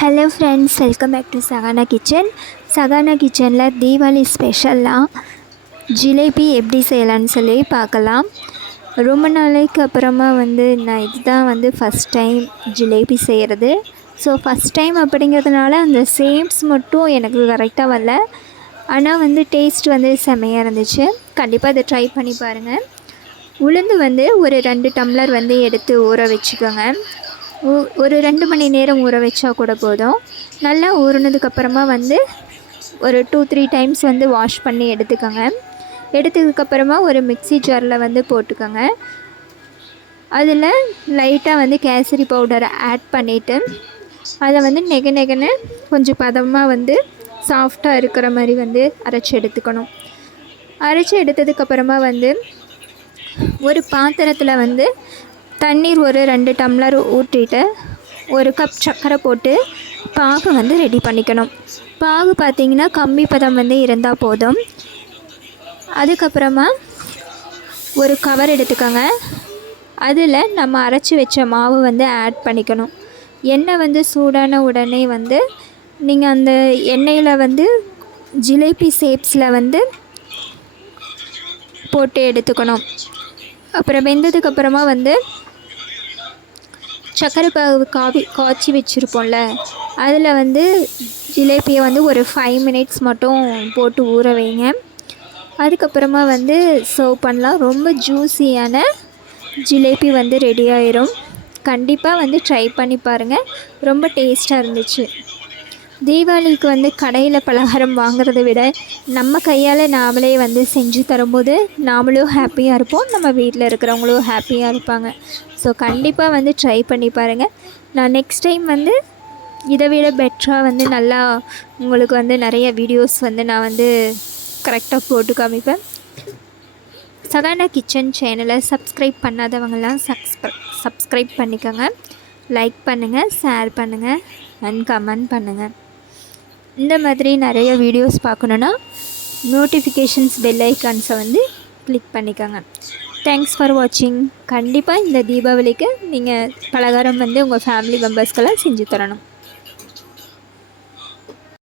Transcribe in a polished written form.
Hello friends, welcome back to Sahana kitchen. Sahana கிச்சனில் தீபாவளி ஸ்பெஷலாக ஜிலேபி எப்படி செய்யலான்னு சொல்லி பார்க்கலாம். ரொம்ப நாளைக்கு அப்புறமா நான் இதுதான் ஃபஸ்ட் டைம் ஜிலேபி செய்கிறது. ஸோ ஃபஸ்ட் டைம் அப்படிங்கிறதுனால அந்த சேப்ஸ் மட்டும் எனக்கு கரெக்டாக வரல. ஆனால் டேஸ்ட் செம்மையாக இருந்துச்சு. கண்டிப்பாக அதை ட்ரை பண்ணி பாருங்கள். உளுந்து ஒரு 2 டம்ளர் எடுத்து ஊற வச்சுக்கோங்க. ஒரு 2 மணி நேரம் ஊற வச்சா கூட போதும். நல்லா ஊறினதுக்கப்புறமா ஒரு 2-3 டைம்ஸ் வாஷ் பண்ணி எடுத்துக்கோங்க. எடுத்ததுக்கப்புறமா ஒரு மிக்ஸி ஜாரில் போட்டுக்கோங்க. அதில் லைட்டாக கேசரி பவுடரை ஆட் பண்ணிவிட்டு அதை நெக நெகன்னு கொஞ்சம் பதமாக சாஃப்டாக இருக்கிற மாதிரி அரைச்சி எடுத்துக்கணும். அரைச்சி எடுத்ததுக்கப்புறமா ஒரு பாத்திரத்தில் தண்ணீர் ஒரு 2 டம்ளர் ஊற்றிட்டு 1 கப் சர்க்கரை போட்டு பாகு ரெடி பண்ணிக்கணும். பாகு பார்த்திங்கன்னா கம்மி பதம் இருந்தால் போதும். அதுக்கப்புறமா ஒரு கவர் எடுத்துக்கோங்க. அதில் நம்ம அரைச்சி வச்ச மாவு ஆட் பண்ணிக்கணும். எண்ணெய் சூடான உடனே நீங்கள் அந்த எண்ணெயில் ஜிலேபி ஷேப்ஸில் போட்டு எடுத்துக்கணும். அப்புறம் வெந்ததுக்கப்புறமா சர்க்கரை பாகு காய்ச்சி வச்சுருப்போம்ல, அதில் ஜிலேபியை ஒரு 5 மினிட்ஸ் மட்டும் போட்டு ஊற வைங்க. அதுக்கப்புறமா சர்வ் பண்ணலாம். ரொம்ப ஜூஸியான ஜிலேபி ரெடி ஆயிரும். கண்டிப்பாக ட்ரை பண்ணி பாருங்கள். ரொம்ப டேஸ்ட்டாக இருந்துச்சு. தீபாவளிக்கு கடையில் பலகாரம் வாங்குறதை விட நம்ம கையால் நாமளே செஞ்சு தரும்போது நாமளும் ஹாப்பியாக இருப்போம், நம்ம வீட்டில் இருக்கிறவங்களும் ஹாப்பியாக இருப்பாங்க. ஸோ கண்டிப்பாக ட்ரை பண்ணி பாருங்கள். நான் நெக்ஸ்ட் டைம் இதை விட பெட்டராக நல்லா உங்களுக்கு நிறைய வீடியோஸ் நான் கரெக்டாக போட்டு காமிப்பேன். சகானா கிச்சன் சேனலை சப்ஸ்கிரைப் பண்ணாதவங்களாம் சப்ஸ்கிரைப் பண்ணிக்கோங்க. லைக் பண்ணுங்கள், ஷேர் பண்ணுங்கள் அண்ட் கமெண்ட் பண்ணுங்கள். இந்த மாதிரி நிறைய வீடியோஸ் பார்க்கணுன்னா நோட்டிஃபிகேஷன்ஸ் பெல் ஐக்கான்ஸை கிளிக் பண்ணிக்கோங்க. தேங்க்ஸ் ஃபார் வாட்சிங். கண்டிப்பாக இந்த தீபாவளிக்கு நீங்கள் பலகாரம் உங்கள் ஃபேமிலி மெம்பர்ஸ்க்கெல்லாம் செஞ்சு தரணும்.